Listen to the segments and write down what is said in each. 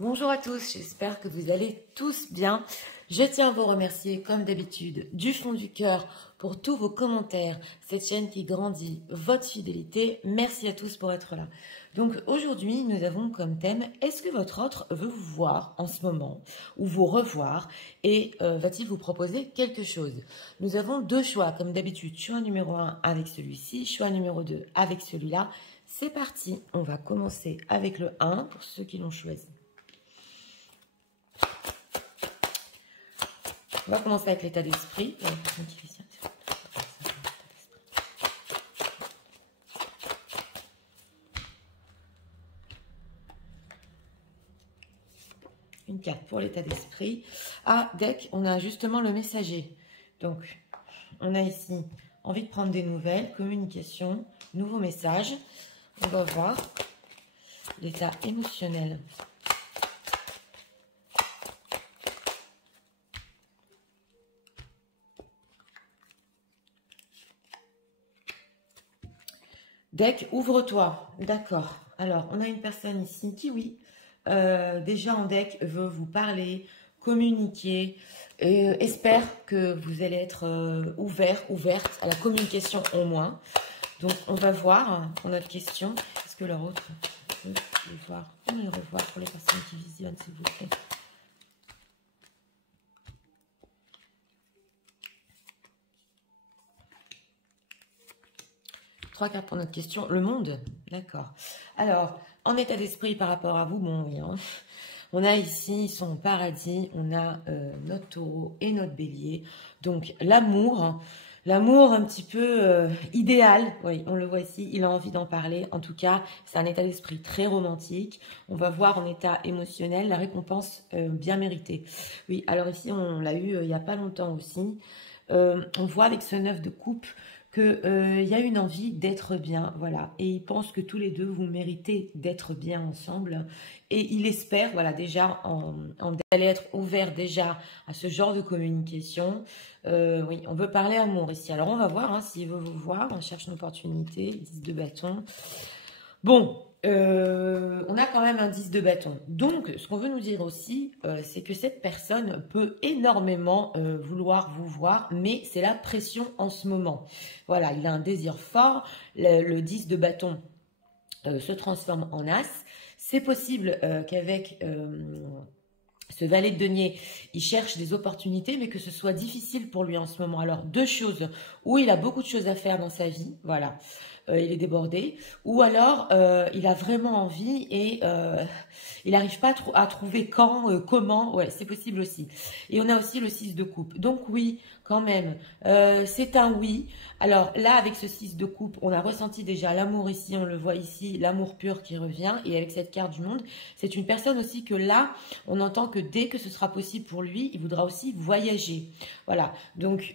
Bonjour à tous, j'espère que vous allez tous bien. Je tiens à vous remercier comme d'habitude du fond du cœur pour tous vos commentaires, cette chaîne qui grandit, votre fidélité. Merci à tous pour être là. Donc aujourd'hui, nous avons comme thème, est-ce que votre autre veut vous voir en ce moment ou vous revoir et va-t-il vous proposer quelque chose? Nous avons deux choix comme d'habitude, choix numéro 1 avec celui-ci, choix numéro 2 avec celui-là. C'est parti, on va commencer avec le 1 pour ceux qui l'ont choisi. On va commencer avec l'état d'esprit. Une carte pour l'état d'esprit. À deck, on a justement le messager. Donc, on a ici envie de prendre des nouvelles, communication, nouveaux messages. On va voir l'état émotionnel. Deck, ouvre-toi. D'accord. Alors, on a une personne ici qui, oui, déjà en deck, veut vous parler, communiquer, espère que vous allez être ouverte à la communication au moins. Donc, on va voir pour notre question. Est-ce que leur autre peut les voir? On va le revoir pour les personnes qui visionnent, s'il vous plaît. Trois cartes pour notre question. Le monde, d'accord. Alors, en état d'esprit par rapport à vous, bon, oui, hein. On a ici son paradis, on a notre taureau et notre bélier. Donc, l'amour, l'amour un petit peu idéal, oui, on le voit ici, il a envie d'en parler. En tout cas, c'est un état d'esprit très romantique. On va voir en état émotionnel la récompense bien méritée. Oui, alors ici, on l'a eu il n'y a pas longtemps aussi. On voit avec ce 9 de coupe qu'il y a une envie d'être bien, voilà. Et il pense que tous les deux, vous méritez d'être bien ensemble. Et il espère, voilà, déjà, d'aller être ouvert déjà à ce genre de communication. Oui, on veut parler amour ici. Alors, on va voir hein, s'il veut vous voir. On cherche une opportunité, 10 de bâton. Bon, on a quand même un 10 de bâton. Donc, ce qu'on veut nous dire aussi, c'est que cette personne peut énormément vouloir vous voir, mais c'est la pression en ce moment. Voilà, il a un désir fort. Le 10 de bâton se transforme en as. C'est possible qu'avec ce valet de denier, il cherche des opportunités, mais que ce soit difficile pour lui en ce moment. Alors, deux choses. Ou il a beaucoup de choses à faire dans sa vie, voilà. Il est débordé. Ou alors, il a vraiment envie et il n'arrive pas à trouver quand, comment. Ouais, c'est possible aussi. Et on a aussi le 6 de coupe. Donc oui, quand même, c'est un oui. Alors là, avec ce 6 de coupe, on a ressenti déjà l'amour ici, on le voit ici, l'amour pur qui revient. Et avec cette carte du monde, c'est une personne aussi que là, on entend que dès que ce sera possible pour lui, il voudra aussi voyager. Voilà, donc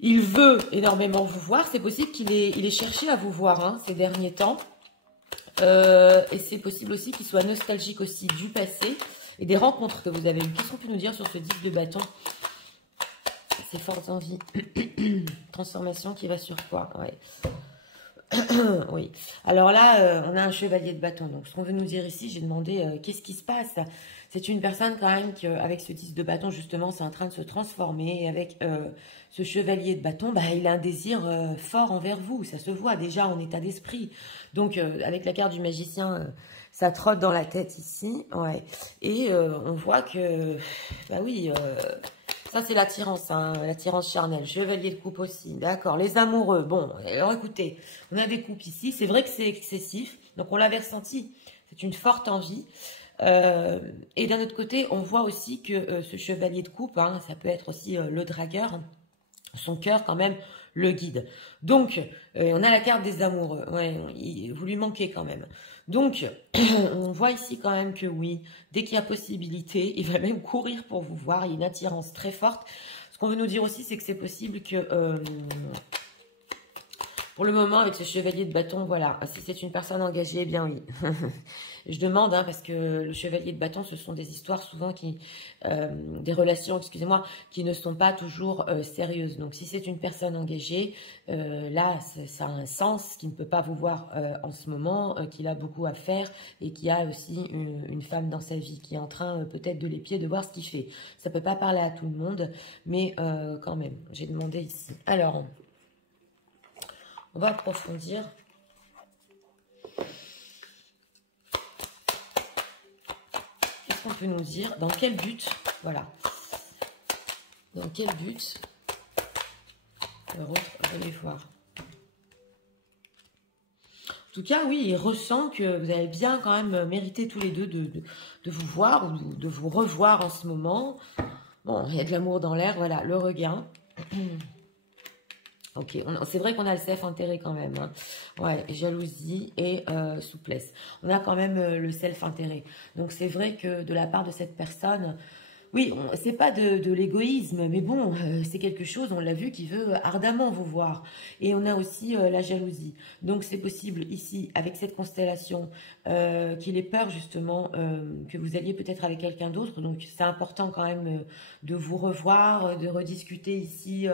il veut énormément vous voir. C'est possible qu'il ait cherché à vous voir hein, ces derniers temps. Et c'est possible aussi qu'il soit nostalgique aussi du passé et des rencontres que vous avez eues. Qu'est-ce qu'on peut nous dire sur ce 10 de bâton? Ces fortes envies. Transformation qui va sur quoi? Ouais. Oui. Alors là, on a un chevalier de bâton. Donc, ce qu'on veut nous dire ici, j'ai demandé qu'est-ce qui se passe. C'est une personne quand même qui, avec ce 10 de bâton, justement, c'est en train de se transformer. Et avec ce chevalier de bâton, bah, il a un désir fort envers vous. Ça se voit déjà en état d'esprit. Donc, avec la carte du magicien, ça trotte dans la tête ici. Ouais. Et on voit que, bah oui... ça, c'est l'attirance, hein, l'attirance charnelle. Chevalier de coupe aussi, d'accord. Les amoureux, bon, alors écoutez, on a des coupes ici. C'est vrai que c'est excessif, donc on l'avait ressenti. C'est une forte envie. Et d'un autre côté, on voit aussi que ce chevalier de coupe, hein, ça peut être aussi le dragueur, son cœur quand même le guide. Donc, on a la carte des amoureux. Ouais, vous lui manquez quand même. Donc, on voit ici quand même que oui, dès qu'il y a possibilité, il va même courir pour vous voir. Il y a une attirance très forte. Ce qu'on veut nous dire aussi, c'est que c'est possible que Pour le moment, avec ce chevalier de bâton, voilà. Si c'est une personne engagée, eh bien oui. Je demande, hein, parce que le chevalier de bâton, ce sont des histoires souvent des relations, excusez-moi, qui ne sont pas toujours sérieuses. Donc, si c'est une personne engagée, là, ça a un sens, qui ne peut pas vous voir en ce moment, qu'il a beaucoup à faire et qui a aussi une femme dans sa vie qui est en train peut-être de l'épier, de voir ce qu'il fait. Ça peut pas parler à tout le monde, mais quand même, j'ai demandé ici. Alors, on va approfondir. Qu'est-ce qu'on peut nous dire? Dans quel but? Voilà. Dans quel but? Alors, allez voir. En tout cas, oui, il ressent que vous avez bien quand même mérité tous les deux de vous voir ou de vous revoir en ce moment. Bon, il y a de l'amour dans l'air, voilà, le regain. Ok, c'est vrai qu'on a le self-intérêt quand même. Hein. Ouais, jalousie et souplesse. On a quand même le self-intérêt. Donc c'est vrai que de la part de cette personne, oui, c'est pas de l'égoïsme, mais bon, c'est quelque chose, on l'a vu, qui veut ardemment vous voir. Et on a aussi la jalousie. Donc c'est possible ici, avec cette constellation, qu'il ait peur justement que vous alliez peut-être avec quelqu'un d'autre. Donc c'est important quand même de vous revoir, de rediscuter ici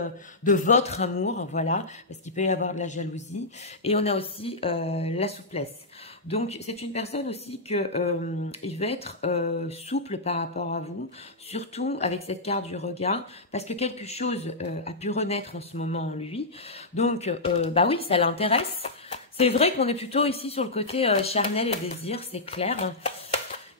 de votre amour, voilà, parce qu'il peut y avoir de la jalousie. Et on a aussi la souplesse. Donc, c'est une personne aussi il va être souple par rapport à vous, surtout avec cette carte du regard, parce que quelque chose a pu renaître en ce moment en lui. Donc, bah oui, ça l'intéresse. C'est vrai qu'on est plutôt ici sur le côté charnel et désir, c'est clair.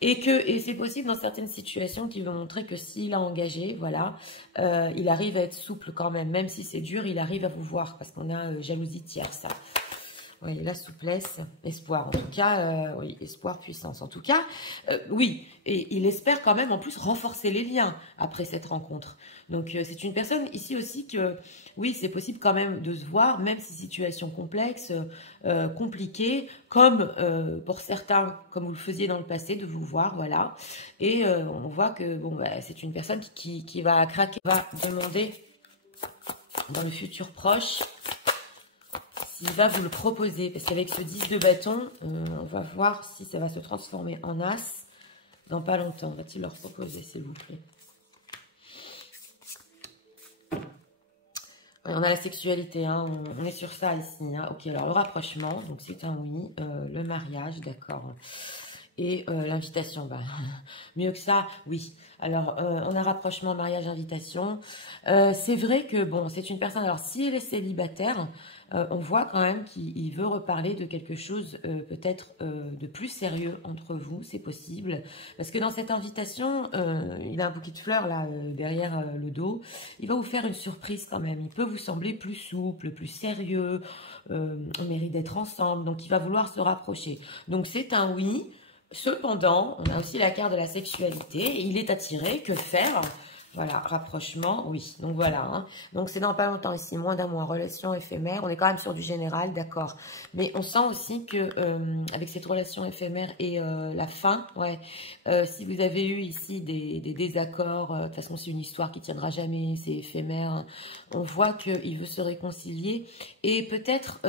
Et c'est possible dans certaines situations qui vont montrer que s'il a engagé, voilà, il arrive à être souple quand même si c'est dur, il arrive à vous voir, parce qu'on a jalousie tierce. Oui, la souplesse, espoir. En tout cas, oui, espoir, puissance. En tout cas, oui, et il espère quand même en plus renforcer les liens après cette rencontre. Donc, c'est une personne ici aussi que, oui, c'est possible quand même de se voir, même si situation complexe, compliquée, comme pour certains, comme vous le faisiez dans le passé, de vous voir, voilà. Et on voit que, bon, bah, c'est une personne qui va craquer, va demander dans le futur proche s'il va vous le proposer, parce qu'avec ce 10 de bâton, on va voir si ça va se transformer en as dans pas longtemps. Va-t-il leur proposer, s'il vous plaît? Ouais, on a la sexualité, hein, on est sur ça ici. Hein. Ok, alors le rapprochement, donc c'est un oui. Le mariage, d'accord. Et l'invitation, bah, mieux que ça, oui. Alors, on a rapprochement, mariage, invitation. C'est vrai que, bon, c'est une personne, alors si elle est célibataire, on voit quand même qu'il veut reparler de quelque chose peut-être de plus sérieux entre vous, c'est possible. Parce que dans cette invitation, il a un bouquet de fleurs là derrière le dos. Il va vous faire une surprise quand même. Il peut vous sembler plus souple, plus sérieux. On mérite d'être ensemble, donc il va vouloir se rapprocher. Donc c'est un oui. Cependant, on a aussi la carte de la sexualité. Et il est attiré. Que faire? Voilà, rapprochement, oui. Donc voilà. Hein. Donc c'est dans pas longtemps ici, moins d'un mois, relation éphémère. On est quand même sur du général, d'accord. Mais on sent aussi que avec cette relation éphémère et la fin, ouais. Si vous avez eu ici des désaccords, de toute façon c'est une histoire qui tiendra jamais, c'est éphémère. Hein. On voit qu'il veut se réconcilier et peut-être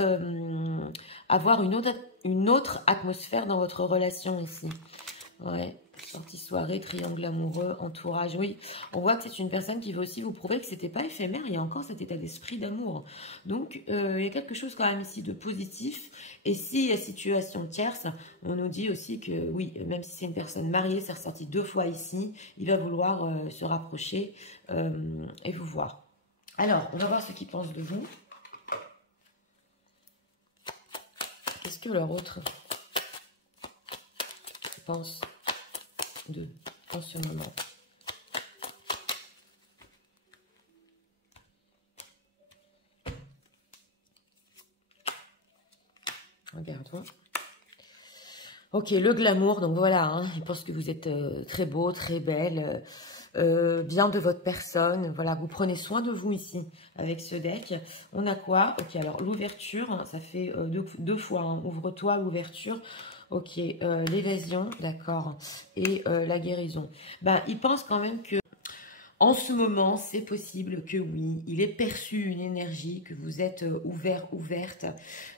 avoir une autre atmosphère dans votre relation ici. Ouais. Sortie soirée, triangle amoureux, entourage, oui. On voit que c'est une personne qui veut aussi vous prouver que c'était pas éphémère, il y a encore cet état d'esprit d'amour. Donc, il y a quelque chose quand même ici de positif. Et si la situation tierce, on nous dit aussi que, oui, même si c'est une personne mariée, c'est ressorti 2 fois ici, il va vouloir se rapprocher et vous voir. Alors, on va voir ce qu'ils pensent de vous. Qu'est-ce que leur autre pense en ce moment? Regardons. Ok, le glamour, donc voilà, hein, je pense que vous êtes très beau, très belle, bien de votre personne, voilà, vous prenez soin de vous ici, avec ce deck. On a quoi? Ok, alors l'ouverture, hein, ça fait deux fois, hein, ouvre-toi, l'ouverture. Ok, l'évasion, d'accord, et la guérison. Ben, il pense quand même que En ce moment, c'est possible que oui, il est perçu une énergie, que vous êtes ouvert, ouverte.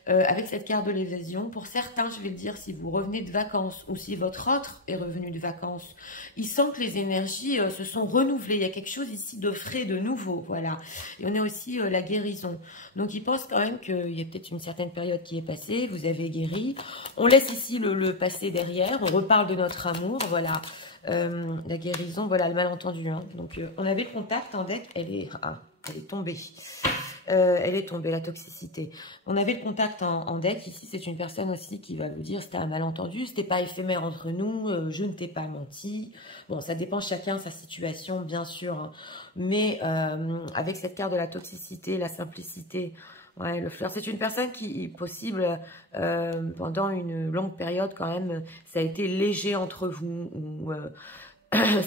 Avec cette carte de l'évasion, pour certains, je vais dire, si vous revenez de vacances ou si votre autre est revenu de vacances, il sent que les énergies se sont renouvelées. Il y a quelque chose ici de frais, de nouveau, voilà. Et on a aussi la guérison. Donc, il pense quand même qu'il y a peut-être une certaine période qui est passée, vous avez guéri. On laisse ici le passé derrière, on reparle de notre amour, voilà. La guérison, voilà, le malentendu. Hein. Donc, on avait le contact en deck, elle est tombée. Elle est tombée, la toxicité. On avait le contact en deck. Ici, c'est une personne aussi qui va vous dire c'était un malentendu, c'était pas éphémère entre nous, je ne t'ai pas menti. Bon, ça dépend chacun sa situation, bien sûr. Hein. Mais avec cette carte de la toxicité, la simplicité, ouais, le fleur, c'est une personne qui est possible pendant une longue période quand même, ça a été léger entre vous ou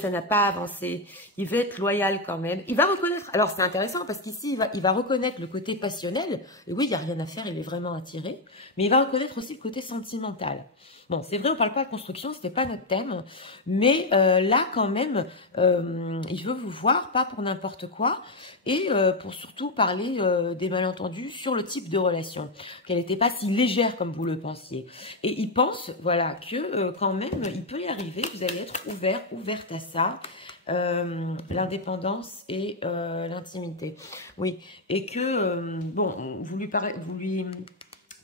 ça n'a pas avancé. Il veut être loyal quand même. Il va reconnaître. Alors c'est intéressant parce qu'ici il va reconnaître le côté passionnel. Et oui, il n'y a rien à faire, il est vraiment attiré. Mais il va reconnaître aussi le côté sentimental. Bon, c'est vrai, on ne parle pas de construction, c'était pas notre thème. Mais là quand même, il veut vous voir, pas pour n'importe quoi. Et pour surtout parler des malentendus sur le type de relation. Qu'elle n'était pas si légère comme vous le pensiez. Et il pense, voilà, que quand même, il peut y arriver, vous allez être ouverte à ça, l'indépendance et l'intimité. Oui, et que, bon, vous lui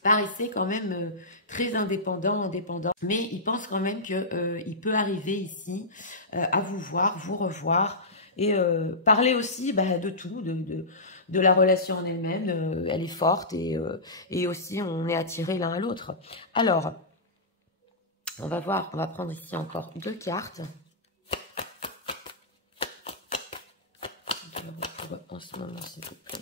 paraissez quand même très indépendant, mais il pense quand même qu'il peut arriver ici à vous voir, vous revoir, et parler aussi de tout, de la relation en elle-même, elle est forte, et aussi on est attirés l'un à l'autre. Alors, on va voir, on va prendre ici encore 2 cartes. En ce moment, s'il vous plaît.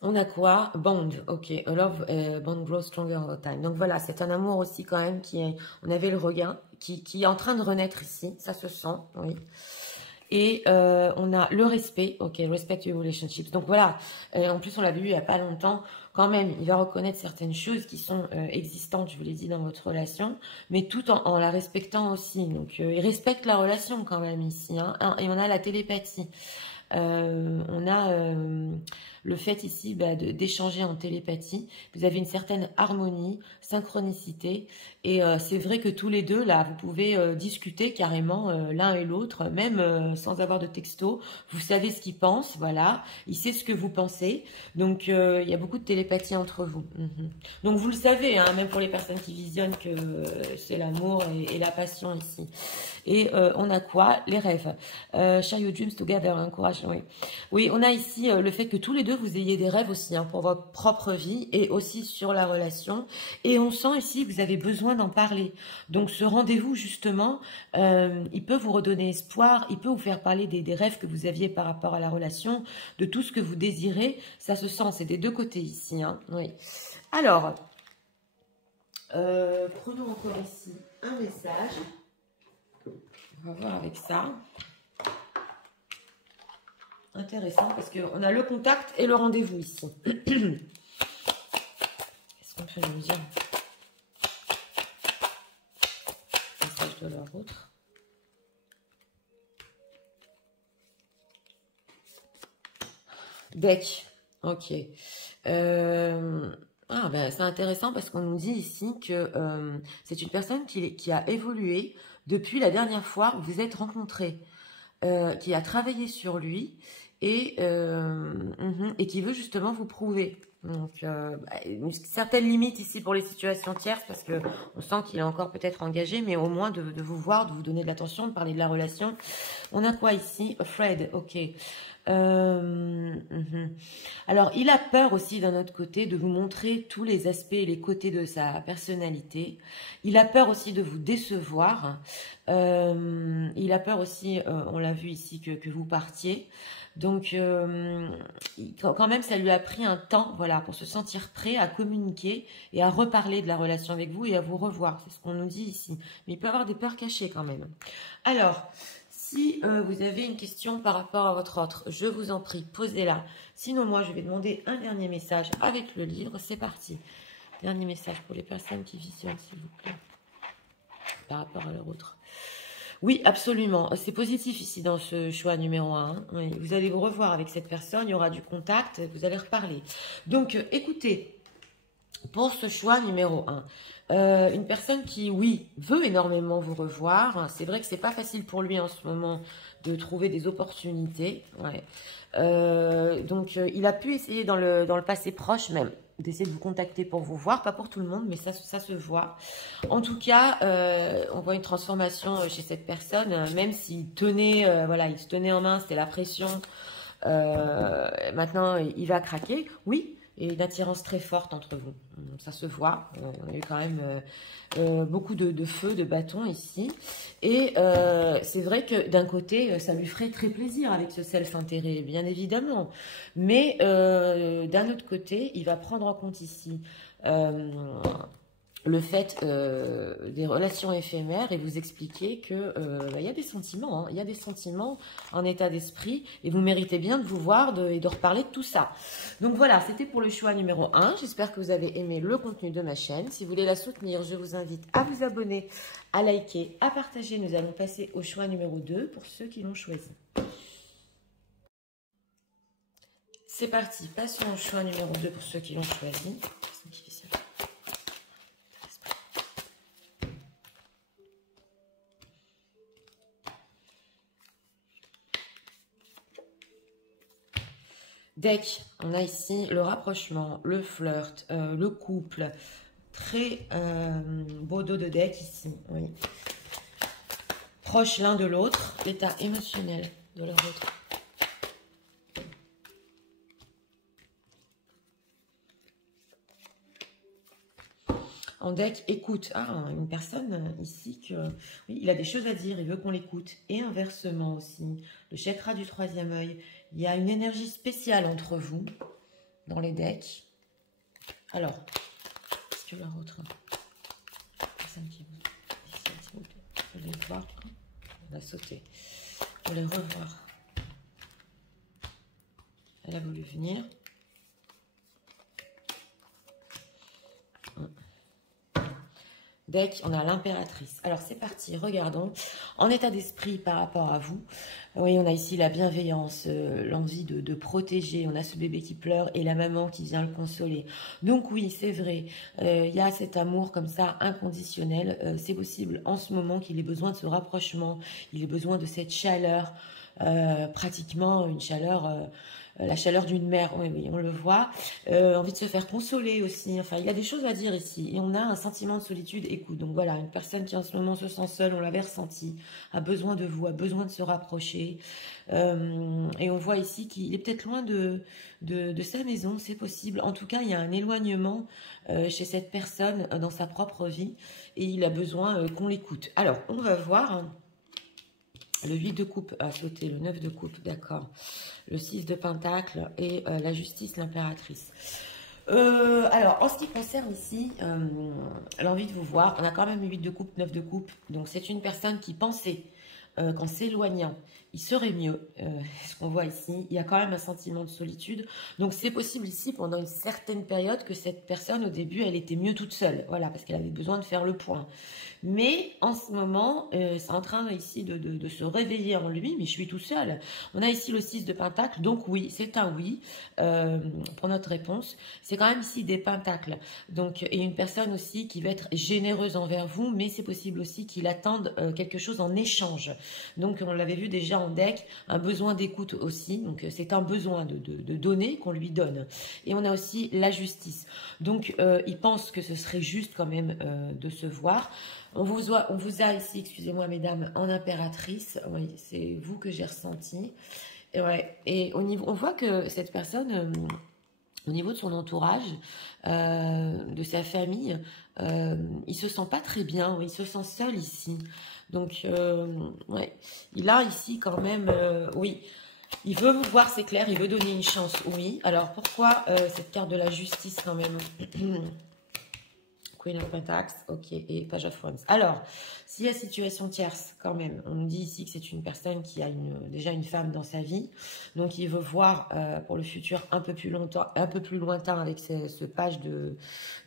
On a quoi? Bond, ok. A love, bond grows stronger all the time. Donc voilà, c'est un amour aussi quand même qui est... On avait le regain qui est en train de renaître ici, ça se sent, oui. Et on a le respect, ok, respect your relationships. Donc voilà, en plus on l'a vu il n'y a pas longtemps, quand même, il va reconnaître certaines choses qui sont existantes, je vous l'ai dit, dans votre relation, mais tout en la respectant aussi. Donc il respecte la relation quand même ici, hein. Et on a la télépathie. On a le fait ici d'échanger en télépathie. Vous avez une certaine harmonie, synchronicité. Et c'est vrai que tous les deux, là, vous pouvez discuter carrément l'un et l'autre, même sans avoir de texto. Vous savez ce qu'il pense, voilà. Il sait ce que vous pensez. Donc, il y a beaucoup de télépathie entre vous. Donc, vous le savez, hein, même pour les personnes qui visionnent, que c'est l'amour et la passion ici. Et on a quoi? Les rêves. Share your dreams together, encourage. Oui. Oui, on a ici le fait que tous les deux, vous ayez des rêves aussi, hein, pour votre propre vie et aussi sur la relation. Et on sent ici que vous avez besoin d'en parler. Donc, ce rendez-vous, justement, il peut vous redonner espoir, il peut vous faire parler des rêves que vous aviez par rapport à la relation, de tout ce que vous désirez. Ça se sent, c'est des deux côtés ici. Hein, oui. Alors, prenons encore ici un message. On va voir avec ça. Intéressant parce qu'on a le contact et le rendez-vous ici. Qu'est-ce qu'on peut nous dire? Message de leur autre. Deck. Ok. C'est intéressant parce qu'on nous dit ici que c'est une personne qui a évolué depuis la dernière fois où vous vous êtes rencontrés, qui a travaillé sur lui et qui veut justement vous prouver. Donc, une certaine limite ici pour les situations tierces parce que on sent qu'il est encore peut-être engagé, mais au moins de vous voir, de vous donner de l'attention, de parler de la relation. On a quoi ici? Afraid, ok. Alors, il a peur aussi d'un autre côté de vous montrer tous les aspects et les côtés de sa personnalité. Il a peur aussi de vous décevoir. Il a peur aussi, on l'a vu ici, que vous partiez. Donc, quand même, ça lui a pris un temps, voilà, pour se sentir prêt à communiquer et à reparler de la relation avec vous et à vous revoir. C'est ce qu'on nous dit ici. Mais il peut avoir des peurs cachées quand même. Alors, si vous avez une question par rapport à votre autre, je vous en prie, posez-la. Sinon, moi, je vais demander un dernier message avec le livre. C'est parti. Dernier message pour les personnes qui visionnent, s'il vous plaît, par rapport à leur autre. Oui, absolument. C'est positif ici dans ce choix numéro 1. Hein. Oui, vous allez vous revoir avec cette personne, il y aura du contact, vous allez reparler. Donc, écoutez, pour ce choix numéro 1, une personne qui, oui, veut énormément vous revoir. C'est vrai que c'est pas facile pour lui en ce moment de trouver des opportunités. Ouais. Donc, il a pu essayer dans le passé proche même d'essayer de vous contacter pour vous voir, pas pour tout le monde, mais ça se voit. En tout cas, on voit une transformation chez cette personne, même s'il tenait, voilà, il se tenait en main, c'était la pression. Maintenant, il va craquer, oui, et une attirance très forte entre vous. Ça se voit. On a eu quand même beaucoup de feu, de bâtons ici. Et c'est vrai que d'un côté, ça lui ferait très plaisir avec ce self-intérêt, bien évidemment. Mais d'un autre côté, il va prendre en compte ici le fait des relations éphémères et vous expliquer que il y a des sentiments, hein, il y a des sentiments en état d'esprit et vous méritez bien de vous voir et de reparler de tout ça. Donc voilà, c'était pour le choix numéro 1. J'espère que vous avez aimé le contenu de ma chaîne. Si vous voulez la soutenir, je vous invite à vous abonner, à liker, à partager. Nous allons passer au choix numéro 2 pour ceux qui l'ont choisi. C'est parti, passons au choix numéro 2 pour ceux qui l'ont choisi. Deck, on a ici le rapprochement, le flirt, le couple. Très beau dos de deck ici, oui. Proche l'un de l'autre, l'état émotionnel de leur autre. En deck, écoute. Ah, une personne ici que oui, il a des choses à dire, il veut qu'on l'écoute. Et inversement aussi, le chakra du troisième œil. Il y a une énergie spéciale entre vous dans les decks. Alors, est-ce que leur autre personne qui vous les voir, on a sauté. On les revoir. Elle a voulu venir. Deck, on a l'impératrice. Alors c'est parti, regardons. En état d'esprit par rapport à vous, oui, on a ici la bienveillance, l'envie de protéger. On a ce bébé qui pleure et la maman qui vient le consoler. Donc oui, c'est vrai, il y a cet amour comme ça, inconditionnel. C'est possible en ce moment qu'il ait besoin de ce rapprochement, il ait besoin de cette chaleur, pratiquement une chaleur... la chaleur d'une mère, oui, oui, on le voit. Envie de se faire consoler aussi. Enfin, il y a des choses à dire ici. Et on a un sentiment de solitude. Écoute, donc voilà, une personne qui en ce moment se sent seule, on l'avait ressenti, a besoin de vous, a besoin de se rapprocher. Et on voit ici qu'il est peut-être loin de sa maison, c'est possible. En tout cas, il y a un éloignement chez cette personne dans sa propre vie. Et il a besoin qu'on l'écoute. Alors, on va voir... Hein. Le 8 de coupe a sauté, le 9 de coupe, d'accord. Le 6 de pentacle et la justice, l'impératrice. Alors, en ce qui concerne ici, l'envie de vous voir, on a quand même 8 de coupe, 9 de coupe. Donc, c'est une personne qui pensait qu'en s'éloignant, il serait mieux. Ce qu'on voit ici, il y a quand même un sentiment de solitude. Donc, c'est possible ici, pendant une certaine période, que cette personne, au début, elle était mieux toute seule. Voilà, parce qu'elle avait besoin de faire le point. Mais en ce moment, c'est en train ici de se réveiller en lui, mais je suis tout seul. On a ici le 6 de pentacle, donc oui, c'est un oui pour notre réponse. C'est quand même ici des pentacles. Donc, et une personne aussi qui va être généreuse envers vous, mais c'est possible aussi qu'il attende quelque chose en échange. Donc, on l'avait vu déjà en deck, un besoin d'écoute aussi. Donc, c'est un besoin de donner qu'on lui donne. Et on a aussi la justice. Donc, il pense que ce serait juste quand même de se voir. On vous a ici, excusez-moi mesdames, en impératrice. Oui, c'est vous que j'ai ressenti. Et, ouais, et au niveau, on voit que cette personne, au niveau de son entourage, de sa famille, il se sent pas très bien. Il se sent seul ici. Donc, ouais, il a ici quand même, oui, il veut vous voir, c'est clair. Il veut donner une chance, oui. Alors, pourquoi cette carte de la justice quand même? Queen of Pentacles, ok, et Page of Wands. Alors, s'il y a situation tierce, quand même, on nous dit ici que c'est une personne qui a déjà une femme dans sa vie, donc il veut voir pour le futur un peu plus lointain avec ce page de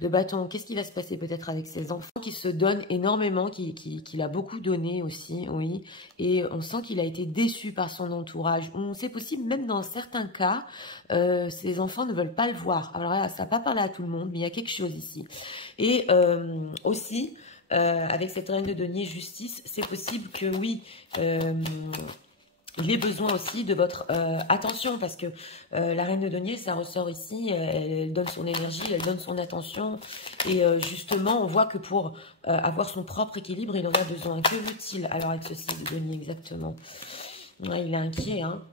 bâton. Qu'est-ce qui va se passer peut-être avec ses enfants qui se donnent énormément, qu'il a beaucoup donné aussi, oui, et on sent qu'il a été déçu par son entourage. C'est possible, même dans certains cas, ses enfants ne veulent pas le voir. Alors là, ça n'a pas parlé à tout le monde, mais il y a quelque chose ici. Et aussi, avec cette reine de denier justice, c'est possible que oui, il ait besoin aussi de votre attention, parce que la reine de denier, ça ressort ici, elle donne son énergie, elle donne son attention, et justement, on voit que pour avoir son propre équilibre, il en a besoin. Que veut-il alors avec ce 6 de denier exactement? Ouais, il est inquiet, hein.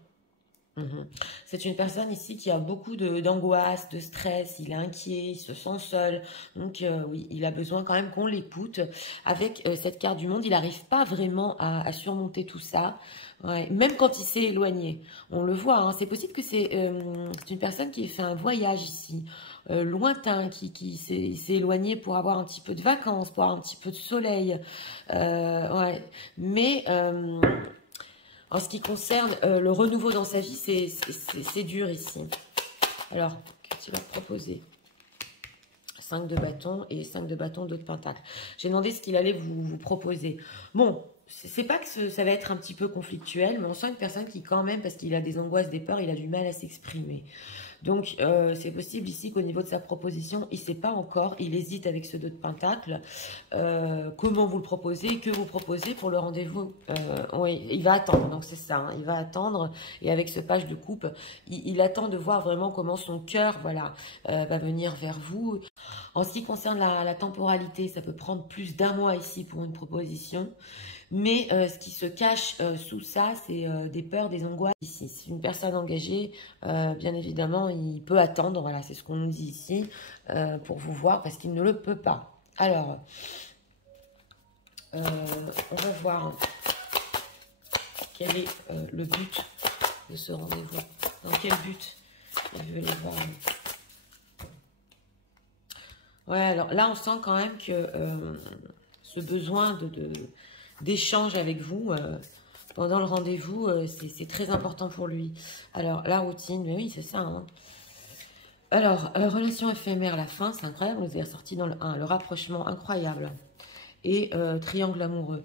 C'est une personne ici qui a beaucoup d'angoisse, de stress, il est inquiet, il se sent seul. Donc oui, il a besoin quand même qu'on l'écoute. Avec cette carte du monde, il n'arrive pas vraiment à surmonter tout ça. Ouais, même quand il s'est éloigné. On le voit, hein, c'est possible que c'est une personne qui a fait un voyage ici, lointain, qui s'est éloigné pour avoir un petit peu de vacances, pour avoir un petit peu de soleil. Ouais. Mais... en ce qui concerne le renouveau dans sa vie, c'est dur ici. Alors, qu'est-ce qu'il va proposer? 5 de bâton et 5 de bâton, 2 de pentacle. J'ai demandé ce qu'il allait vous proposer. Bon, c'est pas que ça va être un petit peu conflictuel, mais on sent une personne qui quand même, parce qu'il a des angoisses, des peurs, il a du mal à s'exprimer. Donc, c'est possible ici qu'au niveau de sa proposition, il ne sait pas encore, il hésite avec ce 2 de pentacle. Comment vous le proposez, que vous proposez pour le rendez-vous. Oui, il va attendre, donc c'est ça, hein, il va attendre. Et avec ce page de coupe, il attend de voir vraiment comment son cœur, voilà, va venir vers vous. En ce qui concerne la temporalité, ça peut prendre plus d'1 mois ici pour une proposition. Mais ce qui se cache sous ça, c'est des peurs, des angoisses. Ici, c'est une personne engagée, bien évidemment, il peut attendre, voilà, c'est ce qu'on nous dit ici, pour vous voir, parce qu'il ne le peut pas. Alors, on va voir quel est le but de ce rendez-vous. Dans quel but il veut les voir. Ouais, alors là, on sent quand même que ce besoin d'échange avec vous pendant le rendez-vous, c'est très important pour lui. Alors, la routine, mais oui, c'est ça. Hein. Alors, relation éphémère, la fin, c'est incroyable. On nous a sorti dans le 1, le rapprochement incroyable. Et triangle amoureux.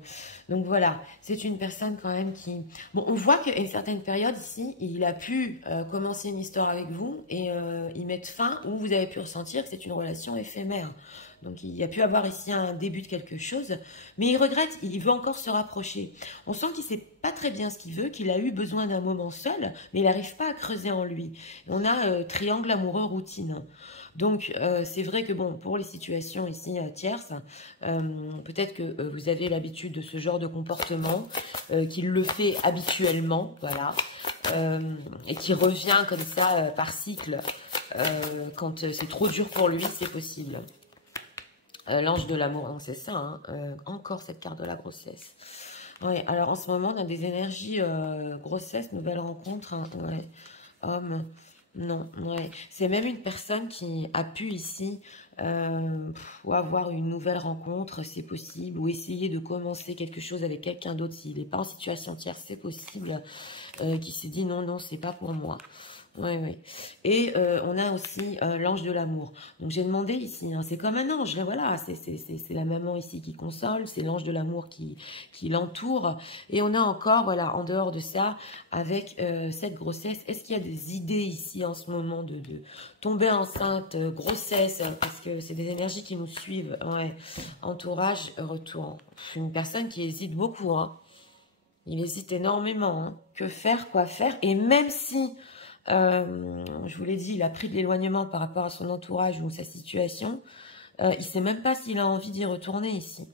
Donc voilà, c'est une personne quand même qui... Bon, on voit qu'à une certaine période ici, il a pu commencer une histoire avec vous et y mettre fin, où vous avez pu ressentir que c'est une relation éphémère. Donc il y a pu avoir ici un début de quelque chose, mais il regrette, il veut encore se rapprocher. On sent qu'il ne sait pas très bien ce qu'il veut, qu'il a eu besoin d'un moment seul, mais il n'arrive pas à creuser en lui. On a triangle amoureux routine. Donc, c'est vrai que, bon, pour les situations ici tierces, peut-être que vous avez l'habitude de ce genre de comportement, qu'il le fait habituellement, voilà, et qui revient comme ça par cycle, quand c'est trop dur pour lui, c'est possible. L'ange de l'amour, donc c'est ça, hein, encore cette carte de la grossesse. Ouais, alors en ce moment, on a des énergies grossesse, nouvelle rencontre, hein, ouais, homme... Non, ouais. C'est même une personne qui a pu ici ou avoir une nouvelle rencontre, c'est possible, ou essayer de commencer quelque chose avec quelqu'un d'autre s'il n'est pas en situation tierce, c'est possible, qui s'est dit non, non, c'est pas pour moi. Oui, oui. Et on a aussi l'ange de l'amour. Donc j'ai demandé ici, hein, c'est comme un ange, là, voilà, c'est la maman ici qui console, c'est l'ange de l'amour qui l'entoure. Et on a encore, voilà, en dehors de ça, avec cette grossesse, est-ce qu'il y a des idées ici en ce moment de tomber enceinte, grossesse, parce que c'est des énergies qui nous suivent, ouais. Entourage, retour. Une personne qui hésite beaucoup, hein. Il hésite énormément, hein. Que faire, quoi faire, et même si... je vous l'ai dit, il a pris de l'éloignement par rapport à son entourage ou sa situation. Il ne sait même pas s'il a envie d'y retourner ici.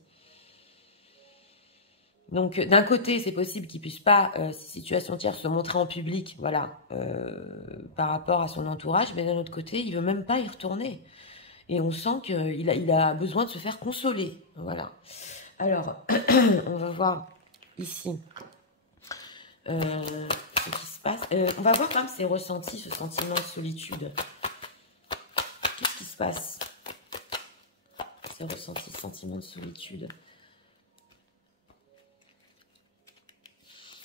Donc, d'un côté, c'est possible qu'il ne puisse pas, situation tierce, se montrer en public, voilà, par rapport à son entourage, mais d'un autre côté, il ne veut même pas y retourner. Et on sent qu'il a besoin de se faire consoler, voilà. Alors, on va voir ici... ce qui se passe. On va voir quand même ses ressentis, ce sentiment de solitude. Qu'est-ce qui se passe? ce ressenti, ce sentiment de solitude.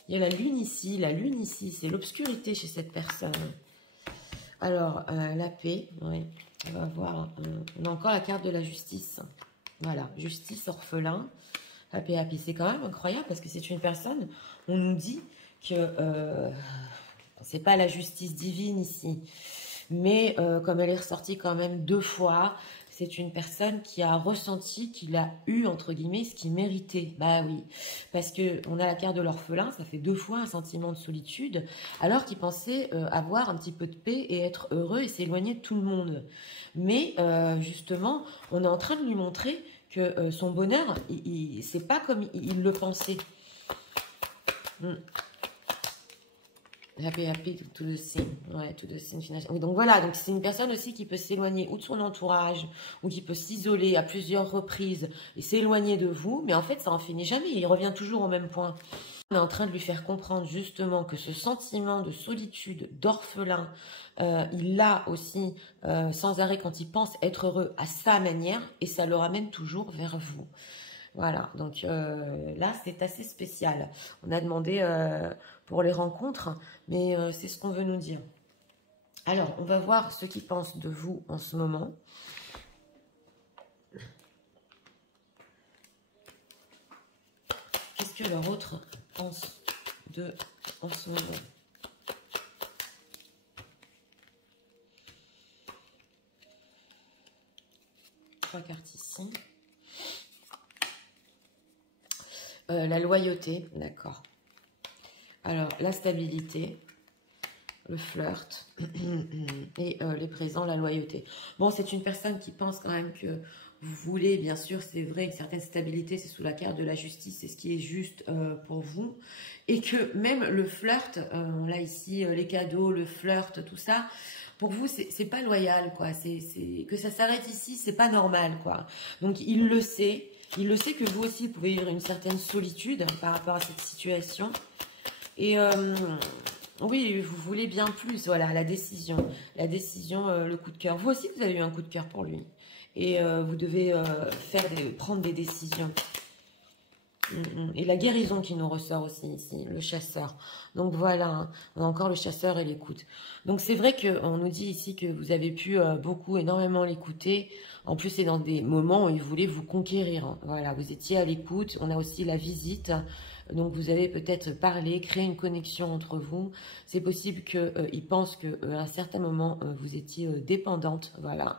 Il y a la lune ici, c'est l'obscurité chez cette personne. Alors, la paix, oui, on va voir, on a encore la carte de la justice. Voilà, justice, orphelin, la paix, c'est quand même incroyable parce que c'est une personne, on nous dit que c'est pas la justice divine ici, mais comme elle est ressortie quand même 2 fois, c'est une personne qui a ressenti qu'il a eu, entre guillemets, ce qu'il méritait. Bah oui, parce qu'on a la carte de l'orphelin, ça fait 2 fois un sentiment de solitude, alors qu'il pensait avoir un petit peu de paix et être heureux et s'éloigner de tout le monde. Mais justement, on est en train de lui montrer que son bonheur, c'est pas comme il le pensait. Happy to the scene. Ouais, to the scene. Oui, donc voilà, donc c'est une personne aussi qui peut s'éloigner ou de son entourage, ou qui peut s'isoler à plusieurs reprises et s'éloigner de vous, mais en fait, ça en finit jamais, il revient toujours au même point. On est en train de lui faire comprendre justement que ce sentiment de solitude, d'orphelin, il l'a aussi sans arrêt quand il pense être heureux à sa manière, et ça le ramène toujours vers vous. Voilà, donc là, c'est assez spécial. On a demandé pour les rencontres, mais c'est ce qu'on veut nous dire. Alors, on va voir ce qu'ils pensent de vous en ce moment. Qu'est-ce que leur autre pense d'eux en ce moment? Trois cartes ici. La loyauté, d'accord. Alors, la stabilité, le flirt et les présents, la loyauté. Bon, c'est une personne qui pense quand même que vous voulez, bien sûr, c'est vrai, une certaine stabilité, c'est sous la carte de la justice, c'est ce qui est juste pour vous. Et que même le flirt, là ici, les cadeaux, le flirt, tout ça, pour vous, c'est pas loyal, quoi. Que ça s'arrête ici, c'est pas normal, quoi. Donc, il le sait. Il le sait que vous aussi, vous pouvez vivre une certaine solitude par rapport à cette situation. Et oui, vous voulez bien plus, voilà, la décision, le coup de cœur. Vous aussi, vous avez eu un coup de cœur pour lui. Et vous devez prendre des décisions. Et la guérison qui nous ressort aussi ici, le chasseur. Donc voilà, hein, on a encore le chasseur et l'écoute. Donc c'est vrai qu'on nous dit ici que vous avez pu énormément l'écouter. En plus, c'est dans des moments où il voulait vous conquérir. Hein. Voilà, vous étiez à l'écoute. On a aussi la visite. Donc vous avez peut-être parlé, créé une connexion entre vous. C'est possible qu'il pense qu'à un certain moment, vous étiez dépendante. Voilà.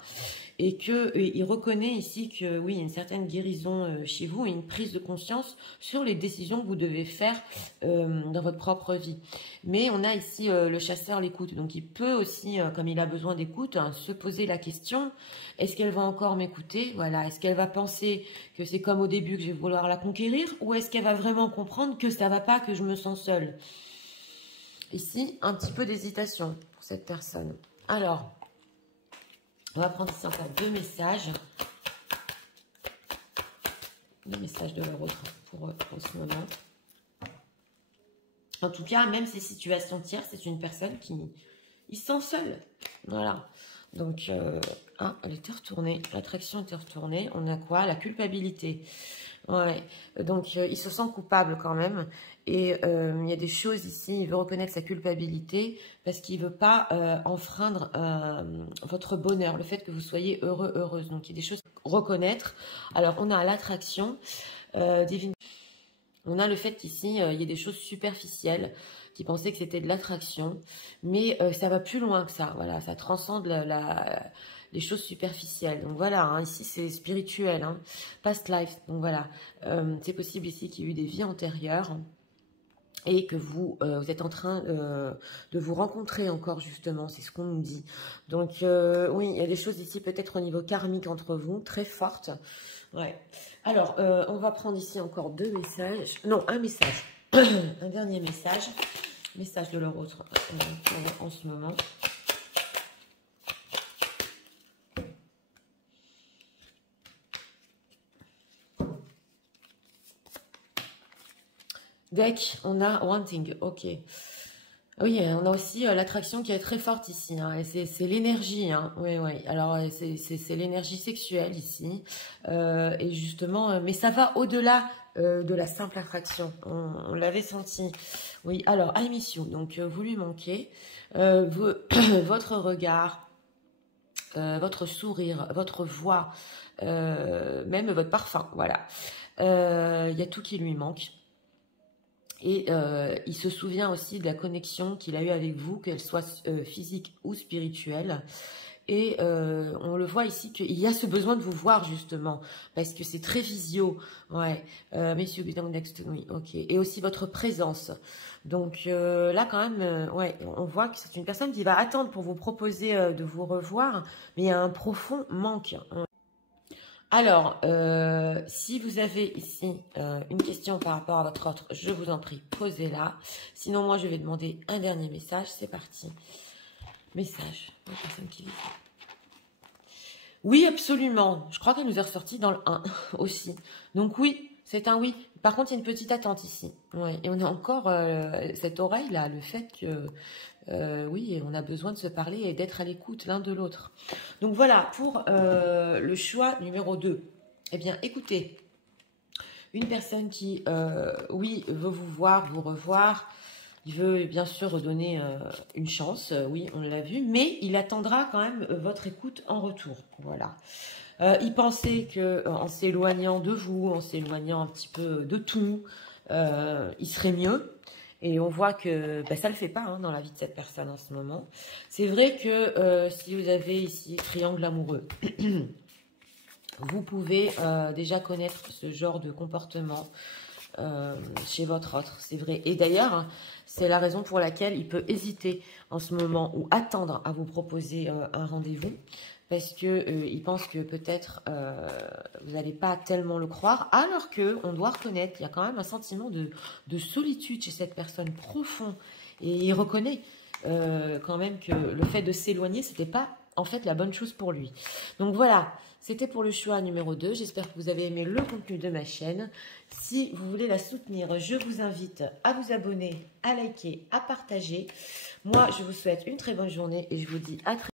Et qu'il reconnaît ici que oui, il y a une certaine guérison chez vous et une prise de conscience sur les décisions que vous devez faire dans votre propre vie. Mais on a ici le chasseur, l'écoute. Donc il peut aussi, comme il a besoin d'écoute, hein, se poser la question, est-ce qu'elle va encore m'écouter? Voilà, est-ce qu'elle va penser que c'est comme au début que je vais vouloir la conquérir? Ou est-ce qu'elle va vraiment comprendre que ça va pas, que je me sens seule? Ici, un petit peu d'hésitation pour cette personne. Alors, on va prendre ici encore 2 messages. 2 messages de leur autre pour ce moment. En tout cas, même ces situations tierces, c'est une personne qui il se sent seul. Voilà. Donc, elle était retournée. L'attraction était retournée. On a quoi? La culpabilité. Ouais. Donc, il se sent coupable quand même. Et il y a des choses ici, il veut reconnaître sa culpabilité parce qu'il ne veut pas enfreindre votre bonheur, le fait que vous soyez heureux, heureuse. Donc, il y a des choses à reconnaître. Alors, on a l'attraction divine. On a le fait qu'ici, il y a des choses superficielles qui pensaient que c'était de l'attraction. Mais ça va plus loin que ça. Voilà, ça transcende les choses superficielles. Donc voilà, hein, ici c'est spirituel, hein, past life. Donc voilà, c'est possible ici qu'il y ait eu des vies antérieures et que vous êtes en train de vous rencontrer encore justement, c'est ce qu'on nous dit. Donc oui, il y a des choses ici peut-être au niveau karmique entre vous, très fortes. Ouais. Alors, on va prendre ici encore 2 messages. Non, un message. Un dernier message. Message de leur autre en ce moment. Deck, on a wanting, ok. Oui, on a aussi l'attraction qui est très forte ici, hein, et c'est l'énergie, hein. Oui, oui. Alors c'est l'énergie sexuelle ici, et justement, mais ça va au-delà de la simple attraction. On l'avait senti. Oui. Alors, I miss you. Donc vous lui manquez. Votre regard, votre sourire, votre voix, même votre parfum. Voilà. Il y a tout qui lui manque. Et il se souvient aussi de la connexion qu'il a eue avec vous, qu'elle soit physique ou spirituelle. Et on le voit ici qu'il y a ce besoin de vous voir justement, parce que c'est très visio. Ouais, Messieurs next, oui, ok. Et aussi votre présence. Donc là quand même, ouais, on voit que c'est une personne qui va attendre pour vous proposer de vous revoir, mais il y a un profond manque. Alors, si vous avez ici une question par rapport à votre autre, je vous en prie, posez-la. Sinon, moi, je vais demander un dernier message. C'est parti. Message. La personne qui vit. Oui, absolument. Je crois qu'elle nous est ressortie dans le 1 aussi. Donc oui, c'est un oui. Par contre, il y a une petite attente ici. Ouais. Et on a encore cette oreille-là, le fait que, oui, on a besoin de se parler et d'être à l'écoute l'un de l'autre. Donc voilà, pour le choix numéro 2. Eh bien, écoutez, une personne qui, oui, veut vous voir, vous revoir, il veut bien sûr redonner une chance, oui, on l'a vu, mais il attendra quand même votre écoute en retour. Voilà. Il pensait que en s'éloignant de vous, en s'éloignant un petit peu de tout, il serait mieux. Et on voit que bah, ça ne le fait pas hein, dans la vie de cette personne en ce moment. C'est vrai que si vous avez ici triangle amoureux, vous pouvez déjà connaître ce genre de comportement chez votre autre, c'est vrai. Et d'ailleurs, c'est la raison pour laquelle il peut hésiter en ce moment ou attendre à vous proposer un rendez-vous. Parce que il pense que peut-être vous n'allez pas tellement le croire, alors que on doit reconnaître qu'il y a quand même un sentiment de solitude chez cette personne profond. Et il reconnaît quand même que le fait de s'éloigner, c'était pas en fait la bonne chose pour lui. Donc voilà, c'était pour le choix numéro 2. J'espère que vous avez aimé le contenu de ma chaîne. Si vous voulez la soutenir, je vous invite à vous abonner, à liker, à partager. Moi, je vous souhaite une très bonne journée et je vous dis à très bientôt.